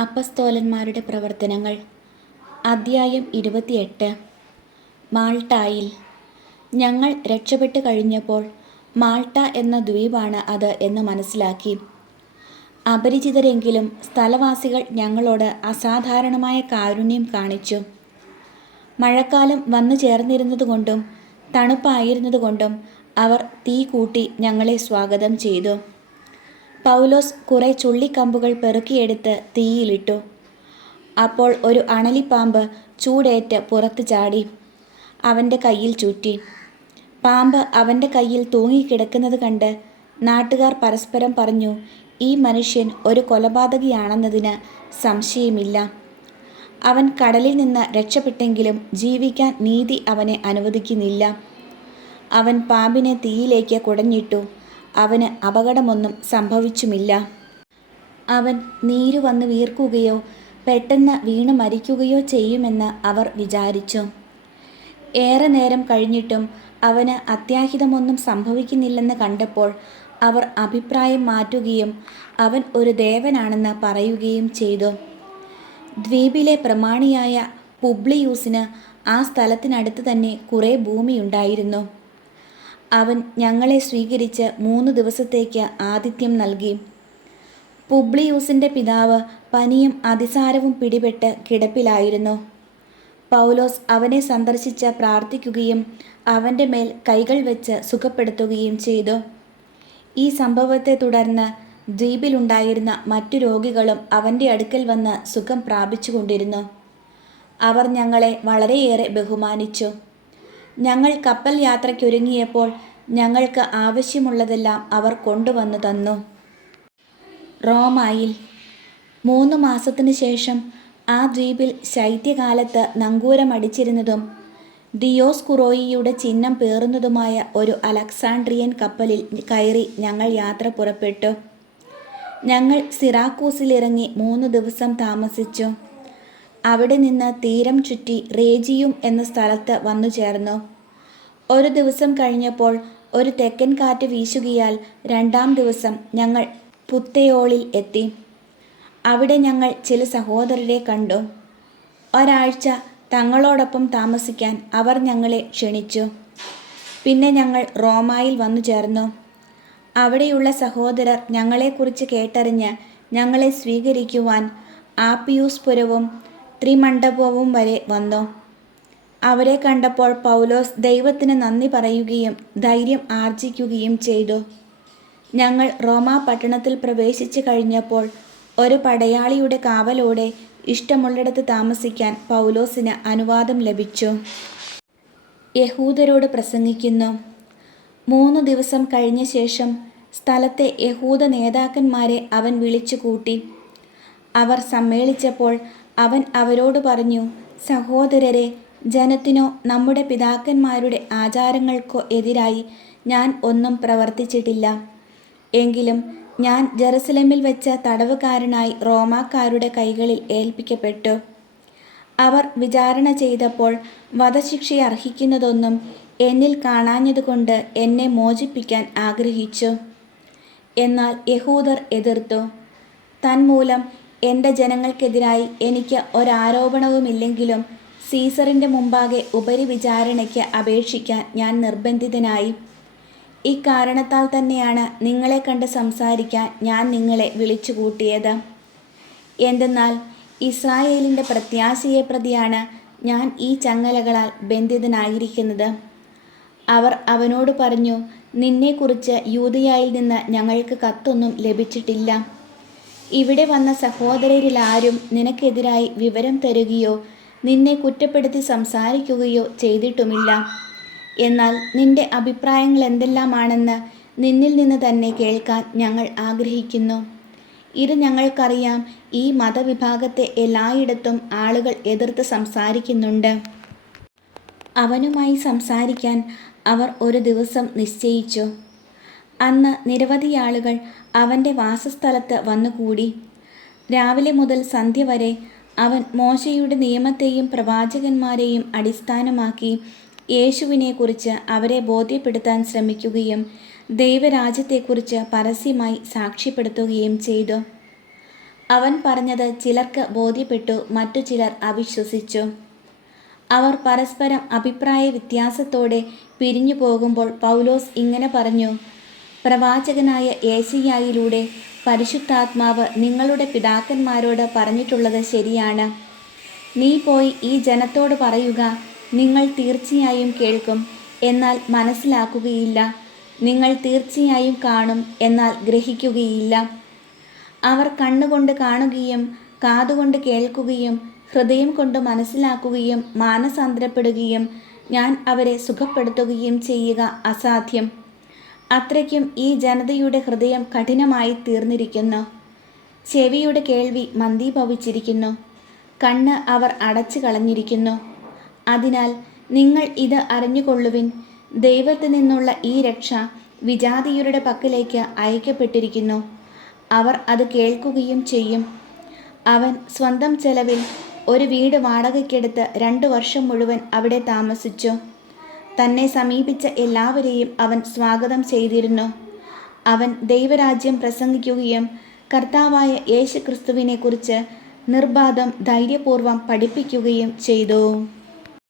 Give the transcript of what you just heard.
അപ്പസ്തോലന്മാരുടെ പ്രവർത്തനങ്ങൾ അദ്ധ്യായം 28. മാൾട്ടായിൽ. ഞങ്ങൾ രക്ഷപ്പെട്ട് കഴിഞ്ഞപ്പോൾ മാൾട്ട എന്ന ദ്വീപാണ് അത് എന്ന് മനസ്സിലാക്കി. അപരിചിതരെങ്കിലും സ്ഥലവാസികൾ ഞങ്ങളോട് അസാധാരണമായ കാരുണ്യം കാണിച്ചു. മഴക്കാലം വന്നു ചേർന്നിരുന്നതുകൊണ്ടും തണുപ്പായിരുന്നതുകൊണ്ടും അവർ തീ കൂട്ടി ഞങ്ങളെ സ്വാഗതം ചെയ്തു. പൗലോസ് കുറെ ചുള്ളിക്കമ്പുകൾ പെറുക്കിയെടുത്ത് തീയിലിട്ടു. അപ്പോൾ ഒരു അണലിപ്പാമ്പ് ചൂടേറ്റ് പുറത്ത് ചാടി അവൻ്റെ കയ്യിൽ ചുറ്റി. പാമ്പ് അവൻ്റെ കയ്യിൽ തൂങ്ങിക്കിടക്കുന്നത് കണ്ട് നാട്ടുകാർ പരസ്പരം പറഞ്ഞു, ഈ മനുഷ്യൻ ഒരു കൊലപാതകിയാണെന്നതിന് സംശയമില്ല. അവൻ കടലിൽ നിന്ന് രക്ഷപ്പെട്ടെങ്കിലും ജീവിക്കാൻ നീതി അവനെ അനുവദിക്കുന്നില്ല. അവൻ പാമ്പിനെ തീയിലേക്ക് കുടഞ്ഞിട്ടു. അവന് അപകടമൊന്നും സംഭവിച്ചുമില്ല. അവൻ നീരു വന്ന് വീർക്കുകയോ പെട്ടെന്ന് വീണ് മരിക്കുകയോ ചെയ്യുമെന്ന് അവർ വിചാരിച്ചു. ഏറെ നേരം കഴിഞ്ഞിട്ടും അവന് അത്യാഹിതമൊന്നും സംഭവിക്കുന്നില്ലെന്ന് കണ്ടപ്പോൾ അവർ അഭിപ്രായം മാറ്റുകയും അവൻ ഒരു ദേവനാണെന്ന് പറയുകയും ചെയ്തു. ദ്വീപിലെ പ്രമാണിയായ പുബ്ലിയൂസിന് ആ സ്ഥലത്തിനടുത്ത് തന്നെ കുറേ ഭൂമിയുണ്ടായിരുന്നു. അവൻ ഞങ്ങളെ സ്വീകരിച്ച് 3 ദിവസത്തേക്ക് ആതിഥ്യം നൽകി. പുബ്ലിയൂസിൻ്റെ പിതാവ് പനിയും അതിസാരവും പിടിപെട്ട് കിടപ്പിലായിരുന്നു. പൗലോസ് അവനെ സന്ദർശിച്ച് പ്രാർത്ഥിക്കുകയും അവൻ്റെ മേൽ കൈകൾ വെച്ച് സുഖപ്പെടുത്തുകയും ചെയ്തു. ഈ സംഭവത്തെ തുടർന്ന് ദ്വീപിലുണ്ടായിരുന്ന മറ്റു രോഗികളും അവൻ്റെ അടുക്കൽ വന്ന് സുഖം പ്രാപിച്ചുകൊണ്ടിരുന്നു. അവർ ഞങ്ങളെ വളരെയേറെ ബഹുമാനിച്ചു. ഞങ്ങൾ കപ്പൽ യാത്രയ്ക്കൊരുങ്ങിയപ്പോൾ ഞങ്ങൾക്ക് ആവശ്യമുള്ളതെല്ലാം അവർ കൊണ്ടുവന്നു തന്നു. റോമായിൽ 3 മാസത്തിനു ശേഷം ആ ദ്വീപിൽ ശൈത്യകാലത്ത് നങ്കൂരമടിച്ചിരുന്നതും ദിയോസ്കുറോയിയുടെ ചിഹ്നം പേറുന്നതുമായ ഒരു അലക്സാണ്ട്രിയൻ കപ്പലിൽ കയറി ഞങ്ങൾ യാത്ര പുറപ്പെട്ടു. ഞങ്ങൾ സിറാക്കൂസിലിറങ്ങി 3 ദിവസം താമസിച്ചു. അവിടെ നിന്ന് തീരം ചുറ്റി റേജിയും എന്ന സ്ഥലത്ത് വന്നു ചേർന്നു. ഒരു ദിവസം കഴിഞ്ഞപ്പോൾ ഒരു തെക്കൻ കാറ്റ് വീശുകയാൽ 2-ാം ദിവസം ഞങ്ങൾ പുത്തയോളിൽ എത്തി. അവിടെ ഞങ്ങൾ ചില സഹോദരരെ കണ്ടു. ഒരാഴ്ച തങ്ങളോടൊപ്പം താമസിക്കാൻ അവർ ഞങ്ങളെ ക്ഷണിച്ചു. പിന്നെ ഞങ്ങൾ റോമായിൽ വന്നു ചേർന്നു. അവിടെയുള്ള സഹോദരർ ഞങ്ങളെക്കുറിച്ച് കേട്ടറിഞ്ഞ് ഞങ്ങളെ സ്വീകരിക്കുവാൻ ആപ്പിയൂസ്പുരവും ത്രിമണ്ഡപവും വരെ വന്നു. അവരെ കണ്ടപ്പോൾ പൗലോസ് ദൈവത്തിന് നന്ദി പറയുകയും ധൈര്യം ആർജിക്കുകയും ചെയ്തു. ഞങ്ങൾ റോമാ പട്ടണത്തിൽ പ്രവേശിച്ചു കഴിഞ്ഞപ്പോൾ ഒരു പടയാളിയുടെ കാവലോടെ ഇഷ്ടമുള്ളിടത്ത് താമസിക്കാൻ പൗലോസിന് അനുവാദം ലഭിച്ചു. യഹൂദരോട് പ്രസംഗിക്കുന്നു. 3 ദിവസം കഴിഞ്ഞ ശേഷം സ്ഥലത്തെ യഹൂദ നേതാക്കന്മാരെ അവൻ വിളിച്ചു കൂട്ടി. അവർ സമ്മേളിച്ചപ്പോൾ അവൻ അവരോട് പറഞ്ഞു, സഹോദരരെ, ജനത്തിനോ നമ്മുടെ പിതാക്കന്മാരുടെ ആചാരങ്ങൾക്കോ എതിരായി ഞാൻ ഒന്നും പ്രവർത്തിച്ചിട്ടില്ല. എങ്കിലും ഞാൻ ജെറുസലേമിൽ വെച്ച തടവുകാരനായി റോമാക്കാരുടെ കൈകളിൽ ഏൽപ്പിക്കപ്പെട്ടു. അവർ വിചാരണ ചെയ്തപ്പോൾ വധശിക്ഷ അർഹിക്കുന്നതൊന്നും എന്നിൽ കാണാഞ്ഞതുകൊണ്ട് എന്നെ മോചിപ്പിക്കാൻ ആഗ്രഹിച്ചു. എന്നാൽ യഹൂദർ എതിർത്തു. തന്മൂലം എൻ്റെ ജനങ്ങൾക്കെതിരായി എനിക്ക് ഒരാരോപണവുമില്ലെങ്കിലും സീസറിൻ്റെ മുമ്പാകെ ഉപരിവിചാരണയ്ക്ക് അപേക്ഷിക്കാൻ ഞാൻ നിർബന്ധിതനായി. ഇക്കാരണത്താൽ തന്നെയാണ് നിങ്ങളെ കണ്ട് സംസാരിക്കാൻ ഞാൻ നിങ്ങളെ വിളിച്ചു കൂട്ടിയത്. എന്തെന്നാൽ ഇസ്രായേലിൻ്റെ പ്രത്യാശയെ പ്രതിയാണ് ഞാൻ ഈ ചങ്ങലകളാൽ ബന്ധിതനായിരിക്കുന്നത്. അവർ അവനോട് പറഞ്ഞു, നിന്നെക്കുറിച്ച് യൂദയായിൽ നിന്ന് ഞങ്ങൾക്ക് കത്തൊന്നും ലഭിച്ചിട്ടില്ല. ഇവിടെ വന്ന സഹോദരരിലാരും നിനക്കെതിരായി വിവരം തരുകയോ നിന്നെ കുറ്റപ്പെടുത്തി സംസാരിക്കുകയോ ചെയ്തിട്ടുമില്ല. എന്നാൽ നിന്റെ അഭിപ്രായങ്ങൾ എന്തെല്ലാമാണെന്ന് നിന്നിൽ നിന്ന് തന്നെ കേൾക്കാൻ ഞങ്ങൾ ആഗ്രഹിക്കുന്നു. ഇത് ഞങ്ങൾക്കറിയാം, ഈ മതവിഭാഗത്തെ എല്ലായിടത്തും ആളുകൾ എതിർത്ത് സംസാരിക്കുന്നുണ്ട്. അവനുമായി സംസാരിക്കാൻ അവർ ഒരു ദിവസം നിശ്ചയിച്ചു. അന്ന് നിരവധി ആളുകൾ അവൻ്റെ വാസസ്ഥലത്ത് വന്നുകൂടി. രാവിലെ മുതൽ സന്ധ്യ വരെ അവൻ മോശയുടെ നിയമത്തെയും പ്രവാചകന്മാരെയും അടിസ്ഥാനമാക്കി യേശുവിനെക്കുറിച്ച് അവരെ ബോധ്യപ്പെടുത്താൻ ശ്രമിക്കുകയും ദൈവരാജ്യത്തെക്കുറിച്ച് പരസ്യമായി സാക്ഷ്യപ്പെടുത്തുകയും ചെയ്തു. അവൻ പറഞ്ഞത് ചിലർക്ക് ബോധ്യപ്പെട്ടു, മറ്റു ചിലർ അവിശ്വസിച്ചു. അവർ പരസ്പരം അഭിപ്രായ വ്യത്യാസത്തോടെ പിരിഞ്ഞു പോകുമ്പോൾ പൗലോസ് ഇങ്ങനെ പറഞ്ഞു: പ്രവാചകനായ യേശയ്യായിലൂടെ പരിശുദ്ധാത്മാവ് നിങ്ങളുടെ പിതാക്കന്മാരോട് പറഞ്ഞിട്ടുള്ളത് ശരിയാണ്. നീ പോയി ഈ ജനത്തോട് പറയുക, നിങ്ങൾ തീർച്ചയായും കേൾക്കും, എന്നാൽ മനസ്സിലാക്കുകയില്ല. നിങ്ങൾ തീർച്ചയായും കാണും, എന്നാൽ ഗ്രഹിക്കുകയില്ല. അവർ കണ്ണുകൊണ്ട് കാണുകയും കാതുകൊണ്ട് കേൾക്കുകയും ഹൃദയം കൊണ്ട് മനസ്സിലാക്കുകയും മാനസാന്തരപ്പെടുകയും ഞാൻ അവരെ സുഖപ്പെടുത്തുകയും ചെയ്യുക അസാധ്യം. അത്രയ്ക്കും ഈ ജനതയുടെ ഹൃദയം കഠിനമായി തീർന്നിരിക്കുന്നു. ചെവിയുടെ കേൾവി മന്ദീഭവിച്ചിരിക്കുന്നു, കണ്ണ് അവർ അടച്ചു കളഞ്ഞിരിക്കുന്നു. അതിനാൽ നിങ്ങൾ ഇത് അറിഞ്ഞുകൊള്ളുവിൻ, ദൈവത്തിൽ നിന്നുള്ള ഈ രക്ഷ വിജാതിയരുടെ പക്കലേക്ക് അയക്കപ്പെട്ടിരിക്കുന്നു. അവർ അത് കേൾക്കുകയും ചെയ്യും. അവൻ സ്വന്തം ചെലവിൽ ഒരു വീട് വാടകയ്ക്കെടുത്ത് 2 വർഷം മുഴുവൻ അവിടെ താമസിച്ചു. തന്നെ സമീപിച്ച എല്ലാവരെയും അവൻ സ്വാഗതം ചെയ്തിരുന്നു. അവൻ ദൈവരാജ്യം പ്രസംഗിക്കുകയും കർത്താവായ യേശുക്രിസ്തുവിനെക്കുറിച്ച് നിർബാധം ധൈര്യപൂർവ്വം പഠിപ്പിക്കുകയും ചെയ്തു.